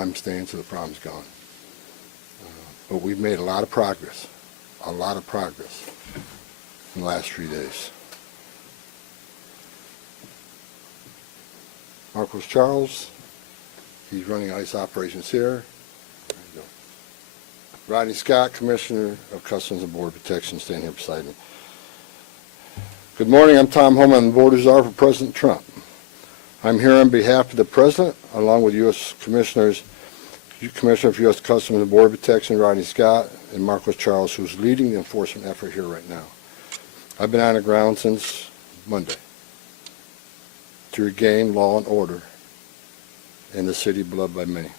I'm staying till the problem's gone. But we've made a lot of progress in the last 3 days. Marcos Charles, he's running ICE operations here. There you go. Rodney Scott, Commissioner of Customs and Border Protection, standing here beside me. Good morning, I'm Tom Homan, the Border Czar for President Trump. I'm here on behalf of the President, along with U.S. Commissioner for U.S. Customs and Border Protection, Rodney Scott, and Marcos Charles, who's leading the enforcement effort here right now. I've been on the ground since Monday to regain law and order in the city beloved by many,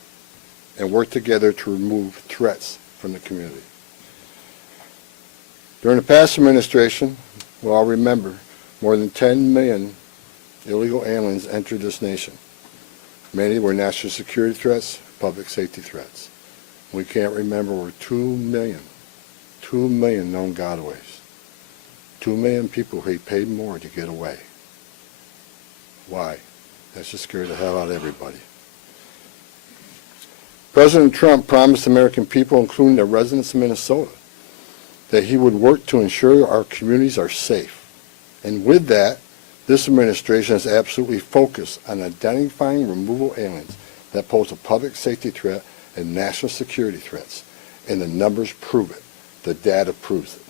and work together to remove threats from the community. During the past administration, we'll all remember, more than 10 million illegal aliens entered this nation. Many were national security threats, public safety threats. We can't remember over 2 million known gotaways. 2 million people who paid more to get away. Why? That should scare the hell out of everybody. President Trump promised American people, including the residents of Minnesota, that he would work to ensure our communities are safe. And with that, this administration is absolutely focused on identifying removal aliens that pose a public safety threat and national security threats. And the numbers prove it. The data proves it.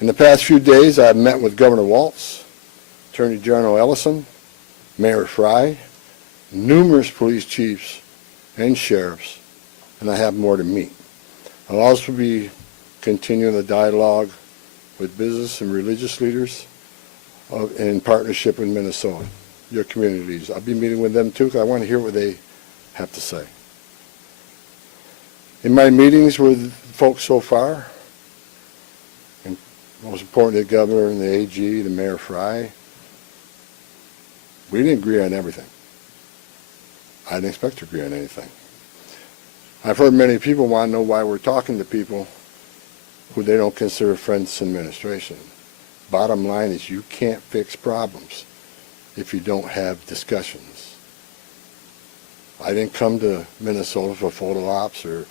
In the past few days, I've met with Governor Walz, Attorney General Ellison, Mayor Frey, numerous police chiefs and sheriffs, and I have more to meet. I'll also be continuing the dialogue with business and religious leaders in partnership with Minnesota, your community leaders. I'll be meeting with them too because I want to hear what they have to say. In my meetings with folks so far, and most importantly the governor and the AG, the Mayor Frey, we didn't agree on everything. I didn't expect to agree on anything. I've heard many people want to know why we're talking to people who they don't consider friends in administration. Bottom line is you can't fix problems if you don't have discussions. I didn't come to Minnesota for photo ops or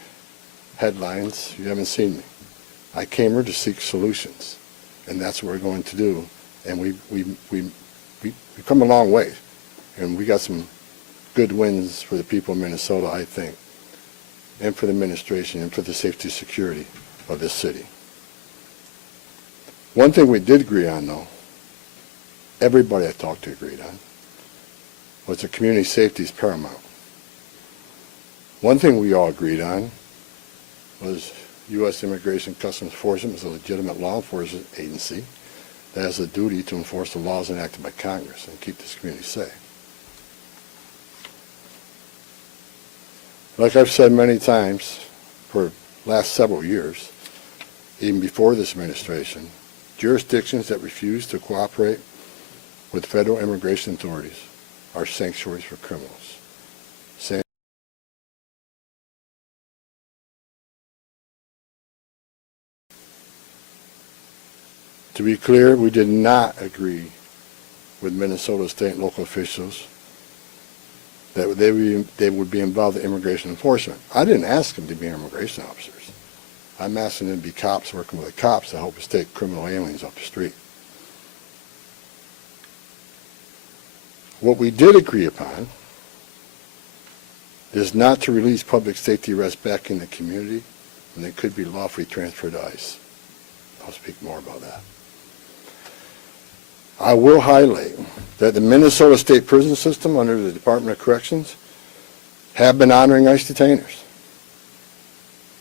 headlines. You haven't seen me. I came here to seek solutions, and that's what we're going to do. And we've come a long way, and we got some good wins for the people of Minnesota, I think, and for the administration and for the safety and security of this city. One thing we did agree on, though, everybody I talked to agreed on, was that community safety is paramount. One thing we all agreed on was U.S. Immigration Customs Enforcement is a legitimate law enforcement agency that has a duty to enforce the laws enacted by Congress and keep this community safe. Like I've said many times for the last several years, even before this administration, jurisdictions that refuse to cooperate with federal immigration authorities are sanctuaries for criminals. To be clear, we did not agree with Minnesota state and local officials that they would be involved in immigration enforcement. I didn't ask them to be immigration officers. I'm asking them to be cops working with the cops to help us take criminal aliens off the street. What we did agree upon is not to release public safety arrests back in the community when they could be lawfully transferred to ICE. I'll speak more about that. I will highlight that the Minnesota State Prison System under the Department of Corrections have been honoring ICE detainers.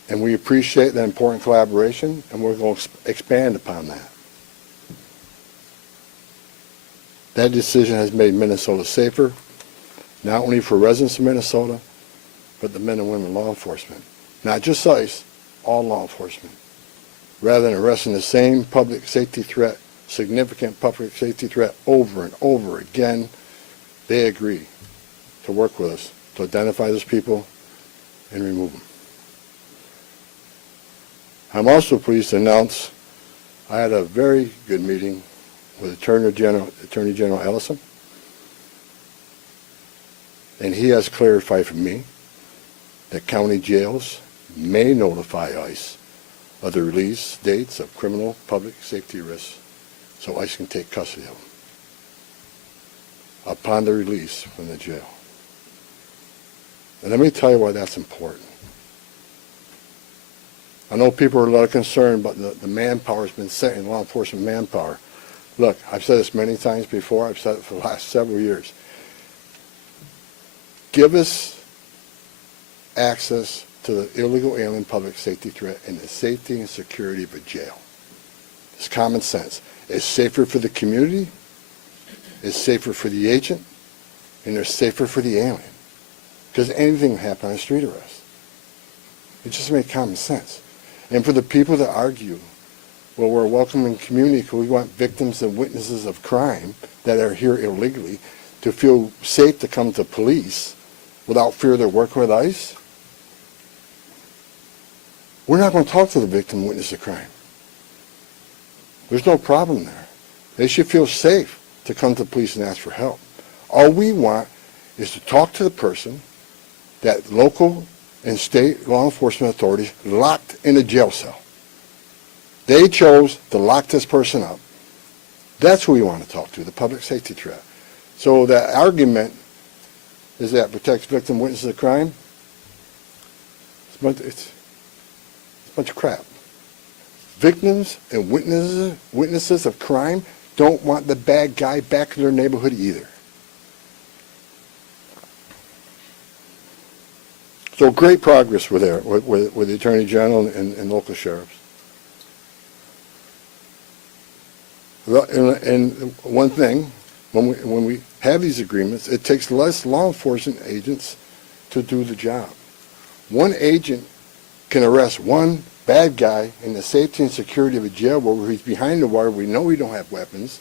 And we appreciate that important collaboration, and we're going to expand upon that. That decision has made Minnesota safer, not only for residents of Minnesota, but the men and women law enforcement. Not just ICE, all law enforcement. Rather than arresting the same public safety threat, significant public safety threat over and over again, they agree to work with us to identify those people and remove them. I'm also pleased to announce I had a very good meeting with Attorney General Ellison, and he has clarified for me that county jails may notify ICE of the release dates of criminal public safety risks so ICE can take custody of them upon their release from the jail. And let me tell you why that's important. I know people are a lot concerned about the manpower has been set in law enforcement manpower. Look, I've said this many times before. I've said it for the last several years. Give us access to the illegal alien public safety threat and the safety and security of a jail. It's common sense. It's safer for the community, it's safer for the agent, and it's safer for the alien. Because anything can happen on a street arrest. It just makes common sense. And for the people that argue, well, we're a welcoming community because we want victims and witnesses of crime that are here illegally to feel safe to come to police without fear they're working with ICE, we're not going to talk to the victim and witness of crime. There's no problem there. They should feel safe to come to police and ask for help. All we want is to talk to the person that local and state law enforcement authorities locked in a jail cell. They chose to lock this person up. That's who we want to talk to, the public safety threat. So that argument is that protects victim witnesses of crime. It's a bunch of crap. Victims and witnesses of crime don't want the bad guy back in their neighborhood either. So great progress with the Attorney General and local sheriffs. And one thing, when we have these agreements, it takes less law enforcement agents to do the job. One agent can arrest one bad guy in the safety and security of a jail where he's behind the wire. We know we don't have weapons.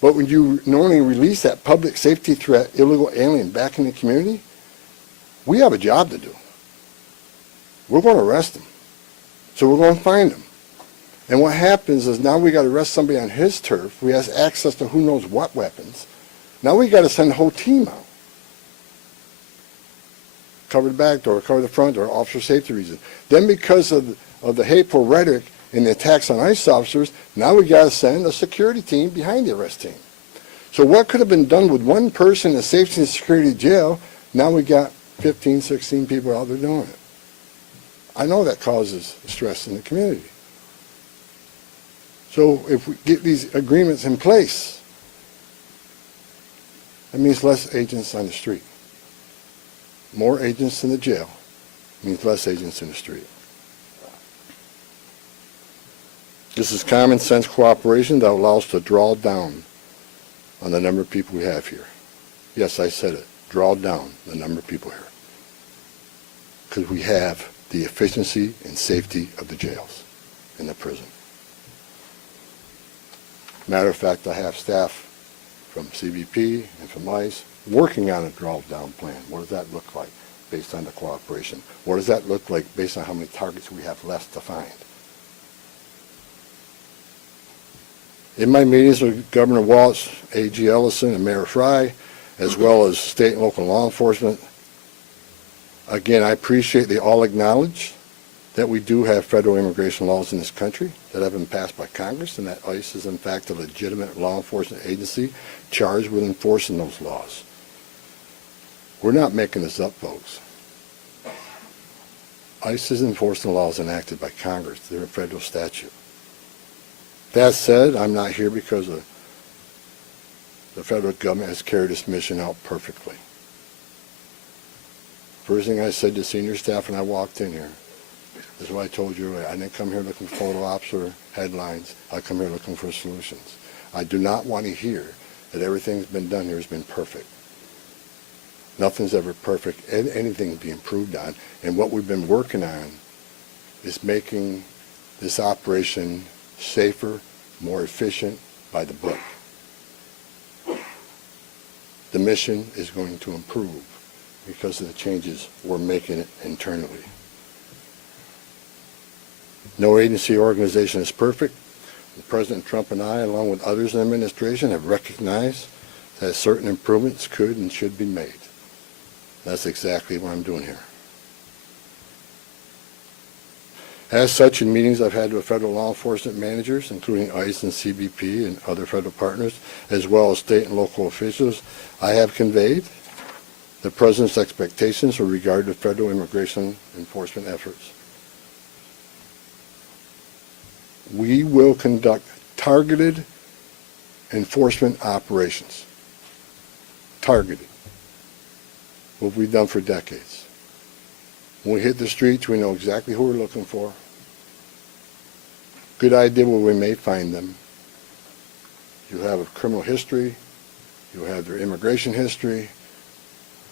But when you normally release that public safety threat, illegal alien back in the community, we have a job to do. We're going to arrest him. So we're going to find him. And what happens is now we got to arrest somebody on his turf. We have access to who knows what weapons. Now we got to send the whole team out. Cover the back door, cover the front door, officer safety reasons. Then because of the hateful rhetoric and the attacks on ICE officers, now we got to send a security team behind the arrest team. So what could have been done with one person in a safety and security jail, now we got 15, 16 people out there doing it. I know that causes stress in the community. So if we get these agreements in place, that means less agents on the street. More agents in the jail means less agents in the street. This is common sense cooperation that allows us to draw down on the number of people we have here. Yes, I said it. Draw down the number of people here. Because we have the efficiency and safety of the jails and the prison. Matter of fact, I have staff from CBP and from ICE working on a draw-down plan. What does that look like based on the cooperation? What does that look like based on how many targets we have left to find? In my meetings with Governor Walz, A.G. Ellison, and Mayor Fry, as well as state and local law enforcement, again, I appreciate they all acknowledge that we do have federal immigration laws in this country that have been passed by Congress, and that ICE is in fact a legitimate law enforcement agency charged with enforcing those laws. We're not making this up, folks. ICE is enforcing the laws enacted by Congress. They're a federal statute. That said, I'm not here because the federal government has carried this mission out perfectly. First thing I said to senior staff when I walked in here is what I told you earlier. I didn't come here looking for photo ops or headlines. I come here looking for solutions. I do not want to hear that everything that's been done here has been perfect. Nothing's ever perfect. Anything can be improved on. And what we've been working on is making this operation safer, more efficient, by the book. The mission is going to improve because of the changes we're making it internally. No agency or organization is perfect. President Trump and I, along with others in the administration, have recognized that certain improvements could and should be made. That's exactly what I'm doing here. As such, in meetings I've had with federal law enforcement managers, including ICE and CBP and other federal partners, as well as state and local officials, I have conveyed the President's expectations with regard to federal immigration enforcement efforts. We will conduct targeted enforcement operations. Targeted. What we've done for decades. When we hit the streets, we know exactly who we're looking for. Good idea where we may find them. You have a criminal history. You have their immigration history.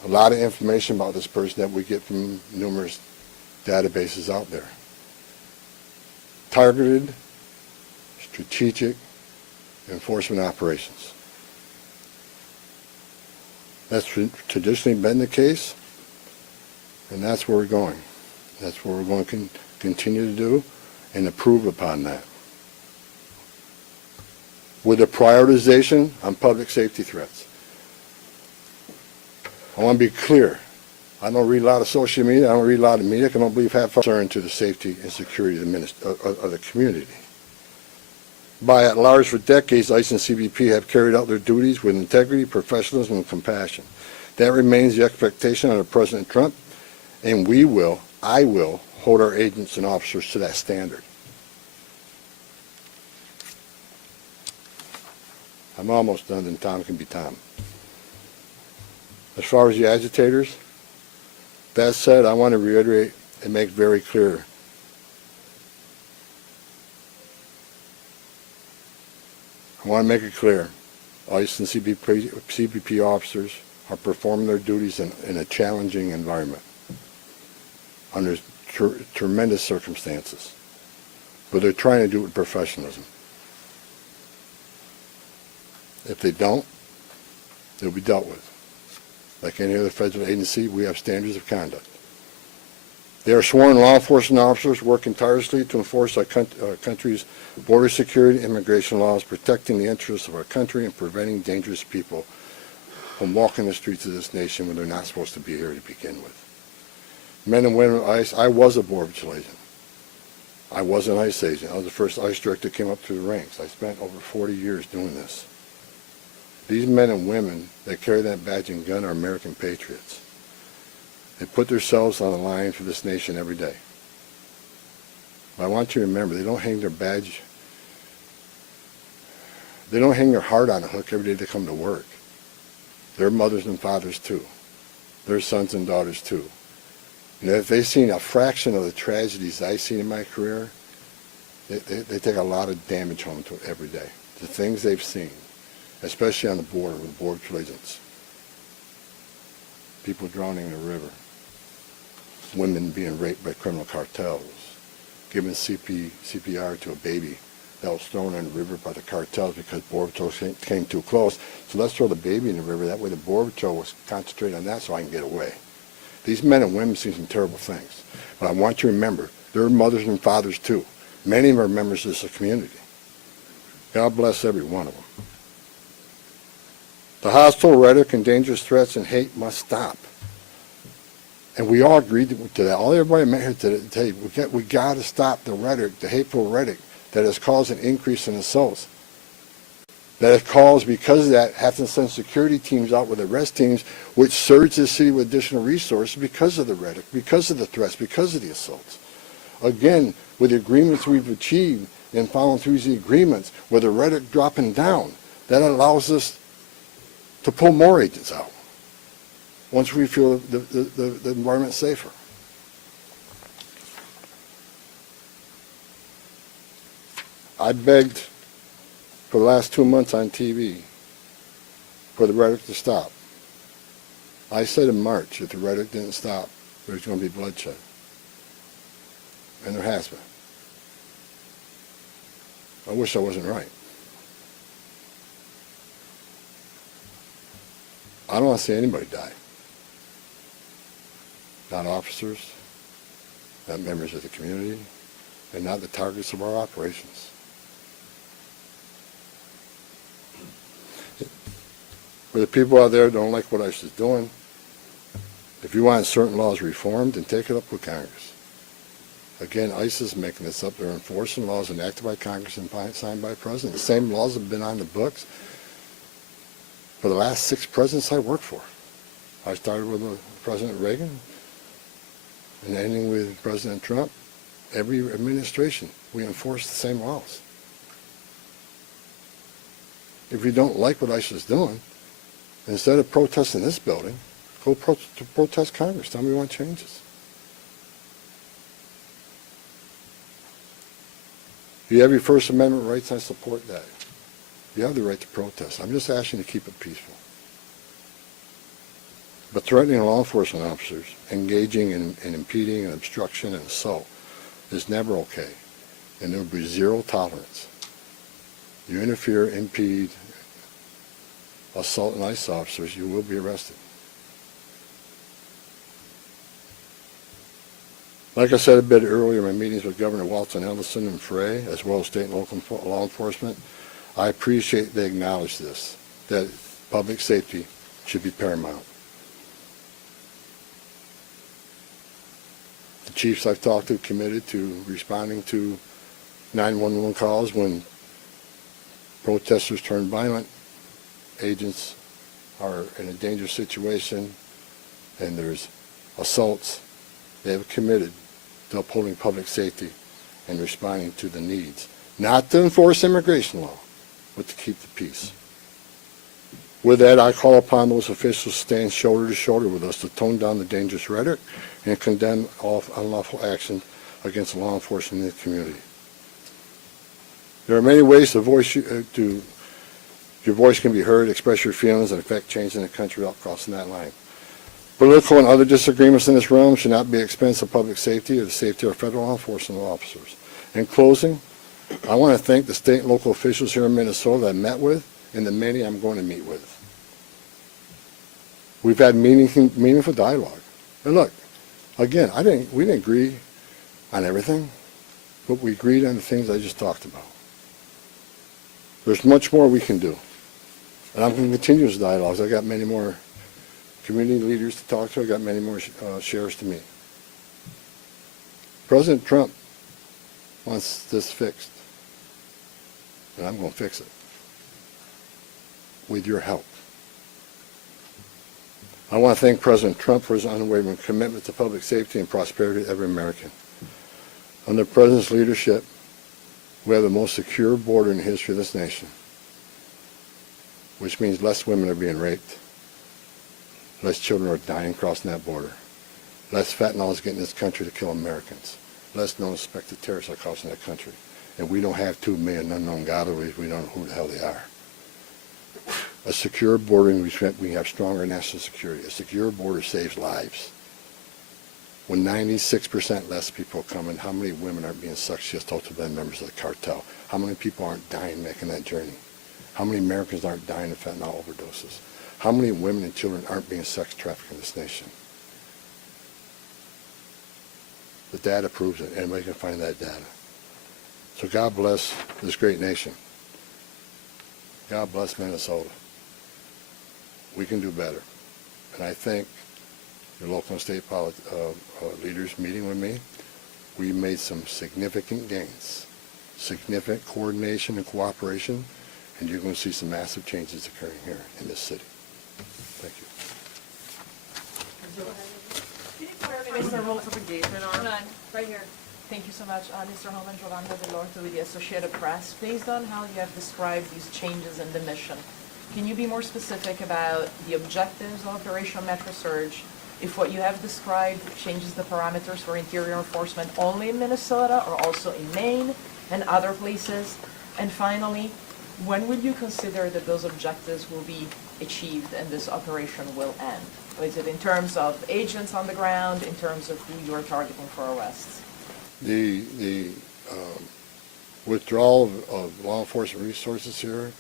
A lot of information about this person that we get from numerous databases out there. Targeted, strategic enforcement operations. That's traditionally been the case, and that's where we're going. That's what we're going to continue to do and improve upon that. With a prioritization on public safety threats. I want to be clear. I don't read a lot of social media. I don't read a lot of media. I don't believe half concern to the safety and security of the community. By at large, for decades, ICE and CBP have carried out their duties with integrity, professionalism, and compassion. That remains the expectation under President Trump, and I will, hold our agents and officers to that standard. I'm almost done, and Tom can be Tom. As far as the agitators, that said, I want to reiterate and make very clear. I want to make it clear, ICE and CBP officers are performing their duties in a challenging environment, under tremendous circumstances, but they're trying to do it with professionalism. If they don't, they'll be dealt with. Like any other federal agency, we have standards of conduct. They are sworn law enforcement officers working tirelessly to enforce our country's border security and immigration laws, protecting the interests of our country and preventing dangerous people from walking the streets of this nation when they're not supposed to be here to begin with. Men and women of ICE, I was a Border Patrol agent. I was an ICE agent. I was the first ICE director that came up through the ranks. I spent over 40 years doing this. These men and women that carry that badge and gun are American patriots. They put themselves on the line for this nation every day. But I want you to remember, they don't hang their badge, they don't hang their heart on a hook every day they come to work. They're mothers and fathers too. They're sons and daughters too. And if they've seen a fraction of the tragedies I've seen in my career, they take a lot of damage home to it every day. The things they've seen, especially on the border with Border Patrol agents. People drowning in the river. Women being raped by criminal cartels. Giving CPR to a baby that was thrown in the river by the cartels because Border Patrol came too close. So let's throw the baby in the river. That way the Border Patrol was concentrating on that so I can get away. These men and women see some terrible things. But I want you to remember, they're mothers and fathers too. Many of them are members of this community. God bless every one of them. The hostile rhetoric and dangerous threats and hate must stop. And we all agreed to that. All everybody met here today, we got to stop the rhetoric, the hateful rhetoric that has caused an increase in assaults. That has caused, because of that, having to send security teams out with arrest teams, which surge the city with additional resources because of the rhetoric, because of the threats, because of the assaults. Again, with the agreements we've achieved and following through the agreements, with the rhetoric dropping down, that allows us to pull more agents out once we feel the environment's safer. I begged for the last 2 months on TV for the rhetoric to stop. I said in March, if the rhetoric didn't stop, there's going to be bloodshed. And there has been. I wish I wasn't right. I don't want to see anybody die. Not officers, not members of the community, and not the targets of our operations. For the people out there who don't like what ICE is doing, if you want certain laws reformed, then take it up with Congress. Again, ICE is making this up. They're enforcing laws enacted by Congress and signed by the President. The same laws have been on the books for the last 6 presidents I worked for. I started with President Reagan and ending with President Trump. Every administration, we enforce the same laws. If you don't like what ICE is doing, instead of protesting this building, go protest Congress. Tell me you want changes. You have your First Amendment rights, I support that. You have the right to protest. I'm just asking you to keep it peaceful. But threatening law enforcement officers, engaging in impeding and obstruction and assault is never okay. And there will be zero tolerance. You interfere, impede, assault an ICE officers, you will be arrested. Like I said a bit earlier in my meetings with Governor Walton, Ellison, and Frey, as well as state and local law enforcement, I appreciate they acknowledge this, that public safety should be paramount. The chiefs I've talked to committed to responding to 911 calls when protesters turn violent, agents are in a dangerous situation, and there's assaults. They have committed to upholding public safety and responding to the needs. Not to enforce immigration law, but to keep the peace. With that, I call upon those officials to stand shoulder to shoulder with us to tone down the dangerous rhetoric and condemn all unlawful action against law enforcement in the community. There are many ways your voice can be heard, express your feelings, and affect change in the country without crossing that line. Political and other disagreements in this realm should not be at the expense of public safety or the safety of federal law enforcement officers. In closing, I want to thank the state and local officials here in Minnesota that I met with and the many I'm going to meet with. We've had meaningful dialogue. And look, again, we didn't agree on everything, but we agreed on the things I just talked about. There's much more we can do. And I'm going to continue those dialogues. I got many more community leaders to talk to. I got many more sheriffs to meet. President Trump wants this fixed, and I'm going to fix it with your help. I want to thank President Trump for his unwavering commitment to public safety and prosperity of every American. Under the President's leadership, we have the most secure border in the history of this nation, which means less women are being raped, less children are dying crossing that border, less fentanyl is getting in this country to kill Americans, less known suspected terrorists are crossing that country. And we don't have 2 million unknown gotaways. We don't know who the hell they are. A secure border, we have stronger national security. A secure border saves lives. When 96% less people are coming, how many women aren't being sucked to by members of the cartel? How many people aren't dying making that journey? How many Americans aren't dying of fentanyl overdoses? How many women and children aren't being sex trafficked in this nation? The data proves it. Anybody can find that data. So God bless this great nation. God bless Minnesota. We can do better. And I thank your local and state leaders meeting with me. We made some significant gains, significant coordination and cooperation, and you're going to see some massive changes occurring here in this city. Thank you. Mr. Rules of Engagement Hold on, right here. Thank you so much, Mr. Homan, Yolanda Delorto with the Associated Press. Based on how you have described these changes in the mission, can you be more specific about the objectives of Operation Metro Surge? If what you have described changes the parameters for interior enforcement only in Minnesota or also in Maine and other places? And finally, when would you consider that those objectives will be achieved and this operation will end? Is it in terms of agents on the ground, in terms of who you are targeting for arrests? The withdrawal of law enforcement resources here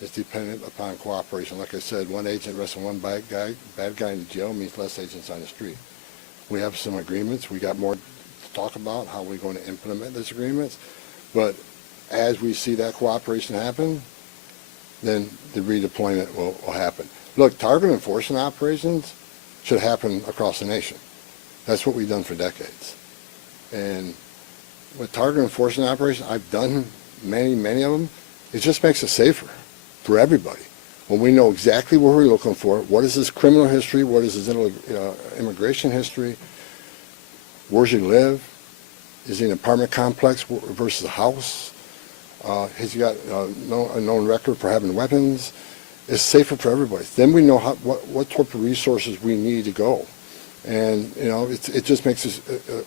is dependent upon cooperation. Like I said, one agent arresting one bad guy in the jail means less agents on the street. We have some agreements. We got more to talk about how we're going to implement these agreements. But as we see that cooperation happen, then the redeployment will happen. Look, target enforcement operations should happen across the nation. That's what we've done for decades. And with target enforcement operations, I've done many of them. It just makes it safer for everybody. When we know exactly what we're looking for, what is his criminal history, what is his immigration history, where's he live, is he in an apartment complex versus a house, has he got a known record for having weapons, it's safer for everybody. Then we know what type of resources we need to go. And, it just makes this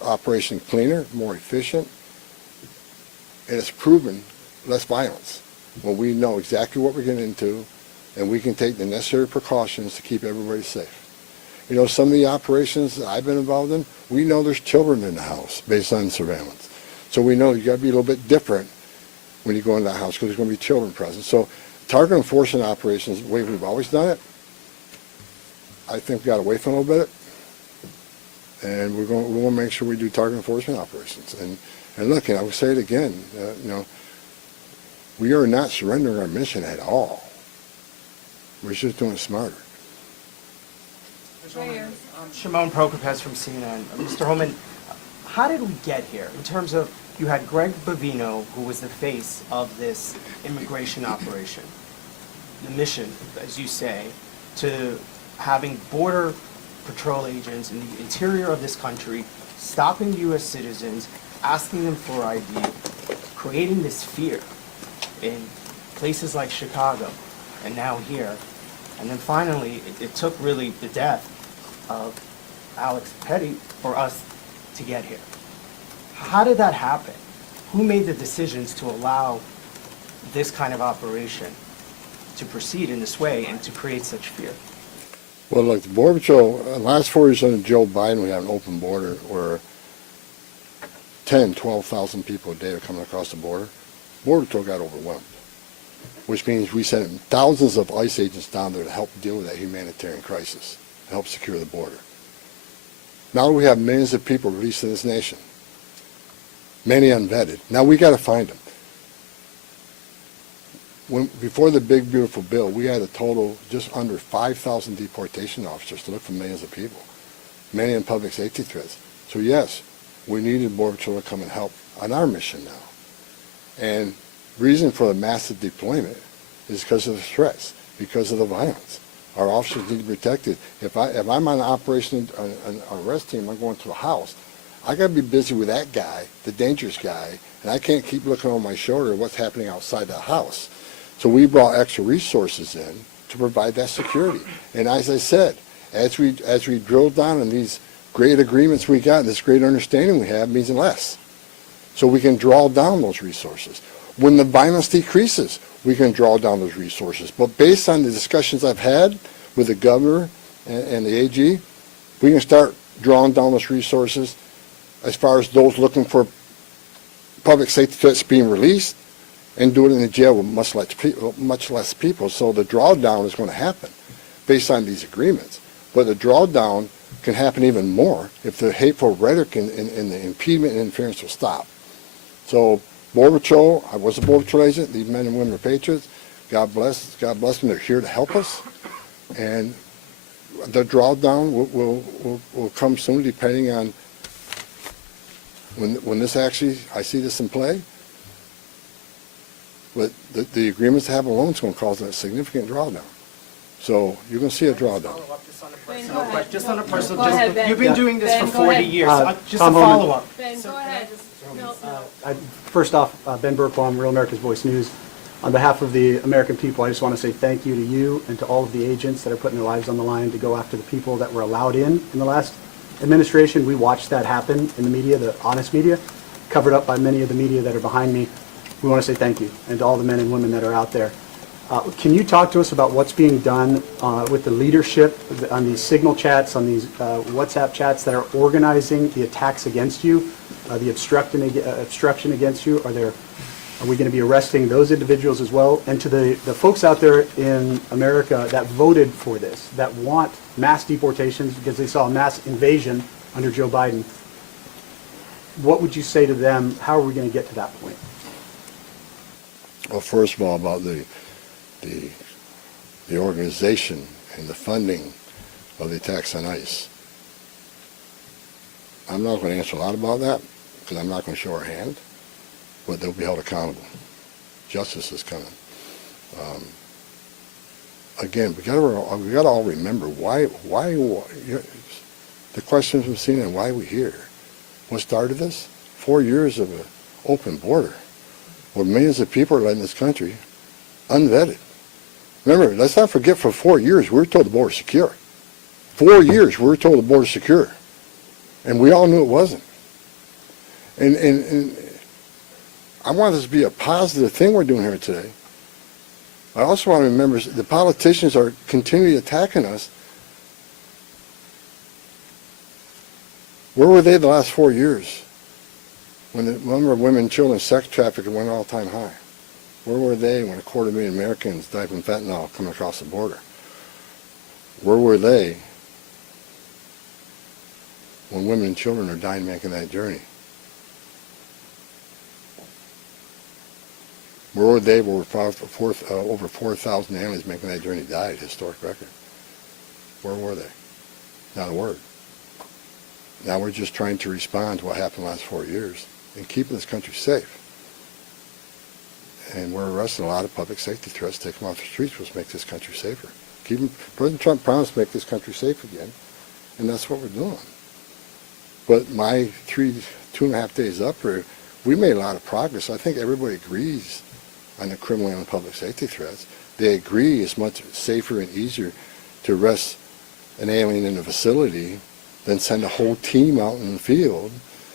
operation cleaner, more efficient, and it's proven less violence when we know exactly what we're getting into and we can take the necessary precautions to keep everybody safe. Some of the operations that I've been involved in, we know there's children in the house based on surveillance. So we know you got to be a little bit different when you go into the house because there's going to be children present. So target enforcement operations, the way we've always done it, I think we got away from a little bit. And we want to make sure we do target enforcement operations. And look, I will say it again, we are not surrendering our mission at all. We're just doing it smarter. Shimon Prokopez from CNN. Mr. Homan, how did we get here in terms of you had Greg Bovino, who was the face of this immigration operation, the mission, as you say, to having border patrol agents in the interior of this country, stopping U.S. citizens, asking them for ID, creating this fear in places like Chicago and now here. And then finally, it took really the death of Alex Petty for us to get here. How did that happen? Who made the decisions to allow this kind of operation to proceed in this way and to create such fear? Well, look, the Border Patrol, the last 4 years under Joe Biden, we had an open border where 10, 12,000 people a day are coming across the border. Border Patrol got overwhelmed, which means we sent thousands of ICE agents down there to help deal with that humanitarian crisis, to help secure the border. Now we have millions of people released in this nation, many unvetted. Now we got to find them. Before the big, beautiful bill, we had a total just under 5,000 deportation officers to look for millions of people, many in public safety threats. So yes, we needed Border Patrol to come and help on our mission now. And reason for the massive deployment is because of the threats, because of the violence. Our officers need to be protected. If I'm on an operation, an arrest team, I'm going to a house, I got to be busy with that guy, the dangerous guy, and I can't keep looking over my shoulder at what's happening outside the house. So we brought extra resources in to provide that security. And as I said, as we drill down on these great agreements we got, this great understanding we have means less. So we can draw down those resources. When the violence decreases, we can draw down those resources. But based on the discussions I've had with the governor and the AG, we can start drawing down those resources as far as those looking for public safety threats being released, and do it in the jail with much less people. So the drawdown is going to happen based on these agreements. But the drawdown can happen even more if the hateful rhetoric and the impediment and interference will stop. So Border Patrol, I was a Border Patrol agent. These men and women are patriots. God bless them. They're here to help us. And the drawdown will come soon, depending on when this actually, I see this in play. But the agreements to have alone is going to cause a significant drawdown. So you're going to see a drawdown. Just on a personal, Go ahead, Ben. you've been doing this Ben, for go 40 ahead. years. Just a Tom Homan. follow-up. Ben, go ahead. No. First off, Ben Burkbaum, Real America's Voice News. On behalf of the American people, I just want to say thank you to you and to all of the agents that are putting their lives on the line to go after the people that were allowed in the last administration. We watched that happen in the media, the honest media, covered up by many of the media that are behind me. We want to say thank you, and to all the men and women that are out there. Can you talk to us about what's being done with the leadership on these signal chats, on these WhatsApp chats that are organizing the attacks against you, the obstruction against you? Are we going to be arresting those individuals as well? And to the folks out there in America that voted for this, that want mass deportations because they saw a mass invasion under Joe Biden, what would you say to them? How are we going to get to that point? Well, first of all, about the organization and the funding of the attacks on ICE. I'm not going to answer a lot about that because I'm not going to show our hand, but they'll be held accountable. Justice is coming. Again, we got to all remember why the question from CNN, why are we here? What started this? 4 years of an open border, where millions of people are letting this country unvetted. Remember, let's not forget, for 4 years we were told the border was secure. 4 years we were told the border was secure, and we all knew it wasn't. And I want this to be a positive thing we're doing here today. I also want to remember the politicians are continually attacking us. Where were they the last 4 years when the number of women, children, sex trafficking went all-time high? Where were they when 250,000 Americans died from fentanyl coming across the border? Where were they when women and children are dying making that journey? Where were they where over 4,000 aliens making that journey died, historic record? Where were they? Not a word. Now we're just trying to respond to what happened the last 4 years and keeping this country safe. And we're arresting a lot of public safety threats, take them off the streets, which makes this country safer. President Trump promised to make this country safe again, and that's what we're doing. But my 2.5 days up here, we made a lot of progress. I think everybody agrees on the criminal and public safety threats. They agree it's much safer and easier to arrest an alien in a facility than send a whole team out in the field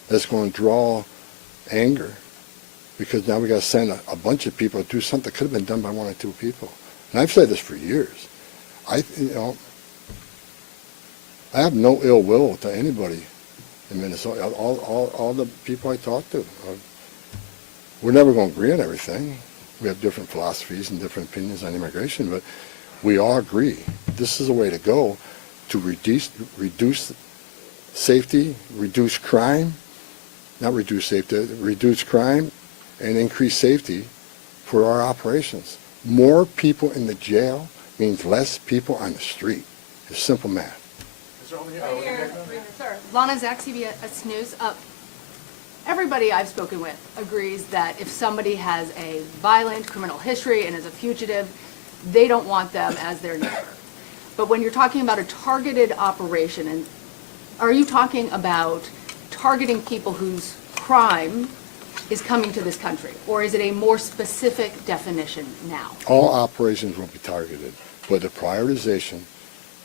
that's going to draw anger, because now we got to send a bunch of people to do something that could have been done by 1 or 2 people. And I've said this for years. I have no ill will to anybody in Minnesota. All the people I talk to, we're never going to agree on everything. We have different philosophies and different opinions on immigration, but we all agree this is a way to go to reduce safety, reduce crime, not reduce safety, reduce crime and increase safety for our operations. More people in the jail means less people on the street. It's simple math. Sir, Lana Zach, CBS News. Everybody I've spoken with agrees that if somebody has a violent criminal history and is a fugitive, they don't want them as their neighbor. But when you're talking about a targeted operation, and are you talking about targeting people whose crime is coming to this country, or is it a more specific definition now? All operations will be targeted, but the prioritization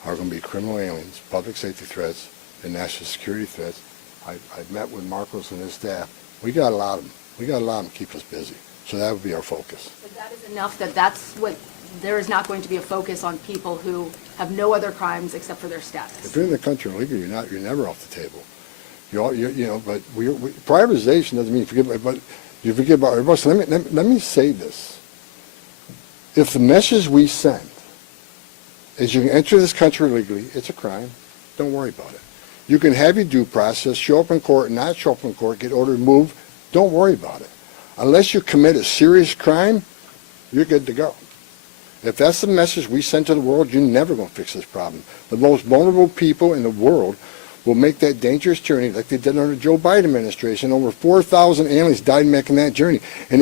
are going to be criminal aliens, public safety threats, and national security threats. I've met with Marcos and his staff. We got a lot of them. We got a lot of them to keep us busy. So that would be our focus. But that is enough that's what, there is not going to be a focus on people who have no other crimes except for their status. If you're in the country illegally, you're never off the table. But prioritization doesn't mean you forget about everybody. So let me say this. If the message we send is you can enter this country illegally, it's a crime, don't worry about it. You can have your due process, show up in court, not show up in court, get ordered removed, don't worry about it. Unless you commit a serious crime, you're good to go. If that's the message we send to the world, you're never going to fix this problem. The most vulnerable people in the world will make that dangerous journey like they did under the Joe Biden administration. Over 4,000 aliens died making that journey. And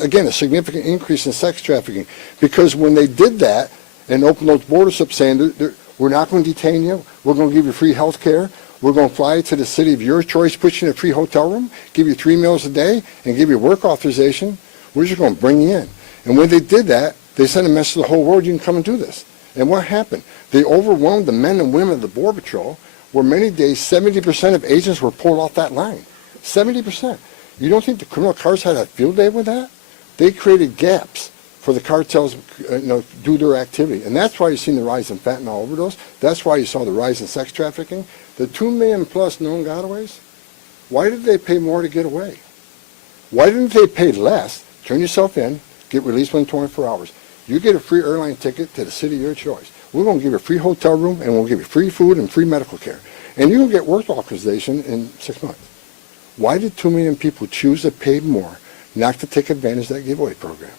again, a significant increase in sex trafficking. Because when they did that and opened those borders up saying, we're not going to detain you, we're going to give you free health care, we're going to fly you to the city of your choice, put you in a free hotel room, give you 3 meals a day, and give you work authorization, we're just going to bring you in. And when they did that, they sent a message to the whole world, you can come and do this. And what happened? They overwhelmed the men and women of the Border Patrol, where many days 70% of agents were pulled off that line. 70%. You don't think the criminal cartels had a field day with that? They created gaps for the cartels do their activity. And that's why you've seen the rise in fentanyl overdose. That's why you saw the rise in sex trafficking. The 2 million plus known gotaways, why did they pay more to get away? Why didn't they pay less, turn yourself in, get released within 24 hours? You get a free airline ticket to the city of your choice. We're going to give you a free hotel room, and we'll give you free food and free medical care. And you can get work authorization in 6 months. Why did 2 million people choose to pay more not to take advantage of that giveaway program?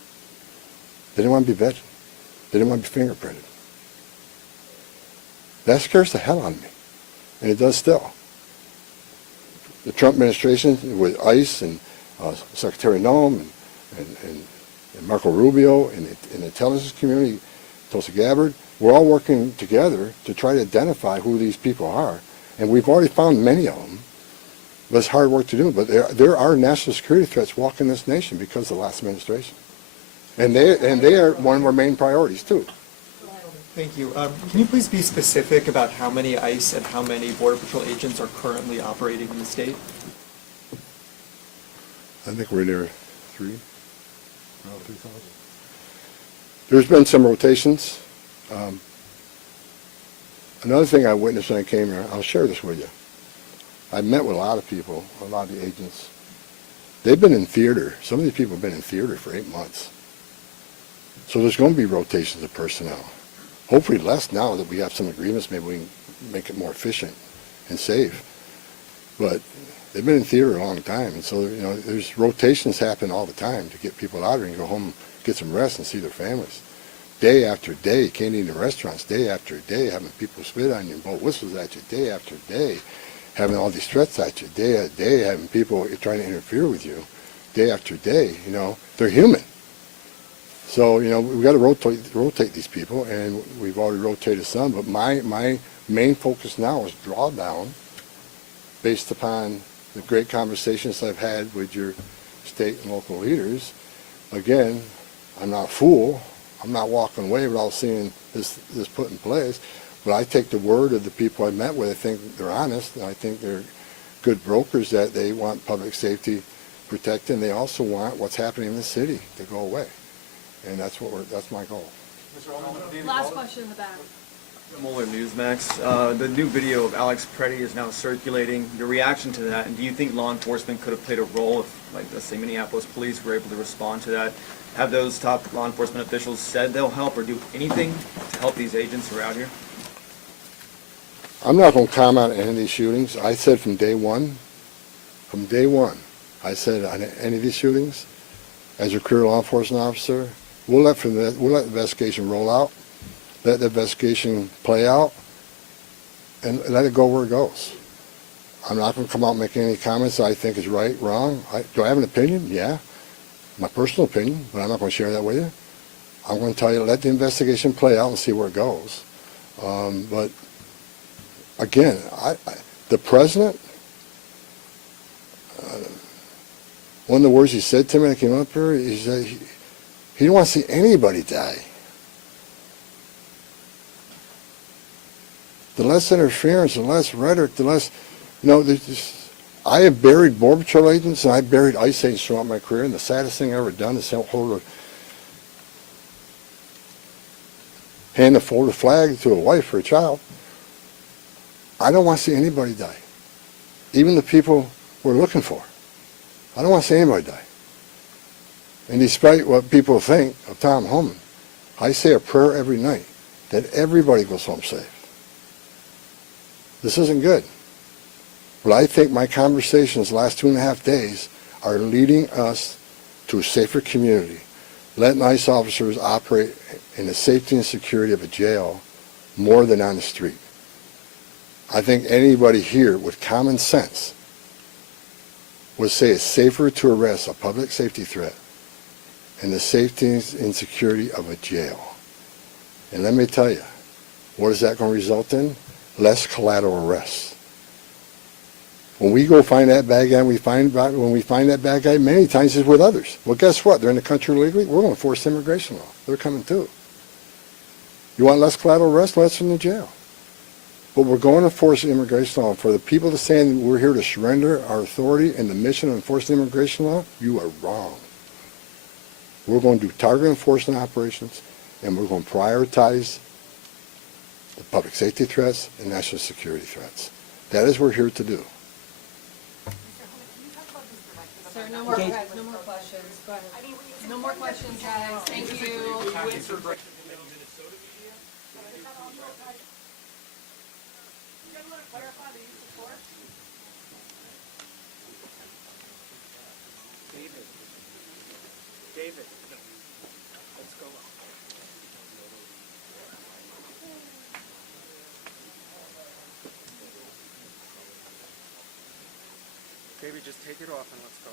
They didn't want to be vetted. They didn't want to be fingerprinted. That scares the hell out of me. And it does still. the Trump administration with ICE and Secretary Noem and Marco Rubio and the intelligence community, Tulsi Gabbard, we're all working together to try to identify who these people are. And we've already found many of them. But it's hard work to do. But there are national security threats walking this nation because of the last administration. And they are one of our main priorities, too. Thank you. Can you please be specific about how many ICE and how many Border Patrol agents are currently operating in the state? I think we're near 3,000. There's been some rotations. Another thing I witnessed when I came here, I'll share this with you. I met with a lot of people, a lot of the agents. They've been in theater. Some of these people have been in theater for 8 months. So there's going to be rotations of personnel. Hopefully less now that we have some agreements. Maybe we can make it more efficient and safe. But they've been in theater a long time. And so, you know, there's rotations happen all the time to get people out here and go home, get some rest and see their families. Day after day, can't eat in restaurants, day after day, having people spit on you and blow whistles at you, day after day, having all these threats at you, day after day, having people trying to interfere with you, day after day, you know, they're human. So, you know, we've got to rotate these people, and we've already rotated some, but my main focus now is drawdown based upon the great conversations I've had with your state and local leaders. Again, I'm not a fool. I'm not walking away without seeing this put in place. But I take the word of the people I met with. I think they're honest, and I think they're good brokers, that they want public safety protected, and they also want what's happening in the city to go away. And that's my goal. Last question in the back. Mueller Newsmax. The new video of Alex Preddy is now circulating. Your reaction to that, and do you think law enforcement could have played a role if, like, let's say, Minneapolis police were able to respond to that? Have those top law enforcement officials said they'll help or do anything to help these agents who are out here? I'm not going to comment on any of these shootings. I said from day one, I said on any of these shootings, as a career law enforcement officer, we'll let the investigation roll out, let the investigation play out, and let it go where it goes. I'm not going to come out and make any comments that I think is right, wrong. Do I have an opinion? Yeah. My personal opinion, but I'm not going to share that with you. I'm going to tell you, let the investigation play out and see where it goes. But again, the president, one of the words he said to me when I came up here, he said he didn't want to see anybody die. The less interference, the less rhetoric, the less, you know, I have buried Border Patrol agents and I've buried ICE agents throughout my career, and the saddest thing I've ever done is hand a folded flag to a wife or a child. I don't want to see anybody die, even the people we're looking for. I don't want to see anybody die. And despite what people think of Tom Homan, I say a prayer every night that everybody goes home safe. This isn't good. But I think my conversations the last 2.5 days are leading us to a safer community. Letting ICE officers operate in the safety and security of a jail more than on the street. I think anybody here with common sense would say it's safer to arrest a public safety threat and the safety and security of a jail. And let me tell you, what is that going to result in? Less collateral arrests. When we go find that bad guy, when we find that bad guy, many times it's with others. Well, guess what? They're in the country illegally. We're going to enforce immigration law. They're coming too. You want less collateral arrest? Less in the jail. But we're going to enforce immigration law. For the people that say we're here to surrender our authority and the mission of enforcing immigration law, you are wrong. We're going to do target enforcement operations, and we're going to prioritize the public safety threats and national security threats. That is what we're here to do. Sir, no more questions. Go ahead. No more questions, guys. Thank you. David, let's go. Baby, just take it off and let's go.